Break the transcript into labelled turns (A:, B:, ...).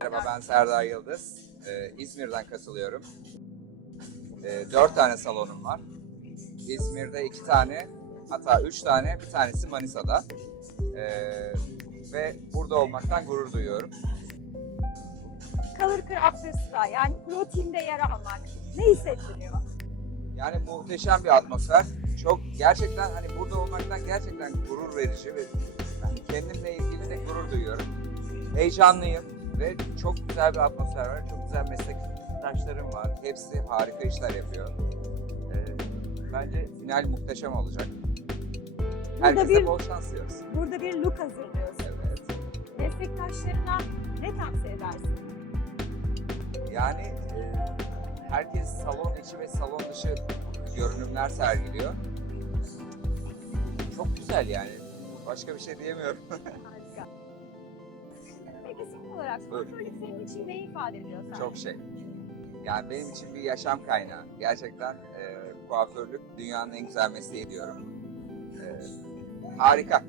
A: Merhaba ben Serdar Yıldız. Ee, İzmir'den katılıyorum. Ee, dört tane salonum var. İzmir'de iki tane, hatta üç tane, bir tanesi Manisa'da. Ee, ve burada olmaktan gurur duyuyorum.
B: Color Crafter Spa yani proteinde yer almak ne hissettiriyor?
A: Yani muhteşem bir atmosfer. Çok gerçekten hani burada olmaktan gerçekten gurur verici ve ben kendimle ilgili de gurur duyuyorum. Heyecanlıyım ve çok güzel bir atmosfer var. Çok güzel meslektaşlarım var. Hepsi harika işler yapıyor. Ee, bence final muhteşem olacak. Herkese
B: bir-
A: bol şans diliyoruz.
B: Burada bir look hazırlıyorsun.
A: Evet.
B: Meslektaşlarına ne tavsiye edersin?
A: Yani e, herkes salon içi ve salon dışı görünümler sergiliyor. Çok güzel yani. Başka bir şey diyemiyorum.
B: Son olarak kuaförlük senin için ne ifade ediyor sence?
A: Çok şey. Yani benim için bir yaşam kaynağı. Gerçekten e, kuaförlük dünyanın en güzel mesleği diyorum. E, harika.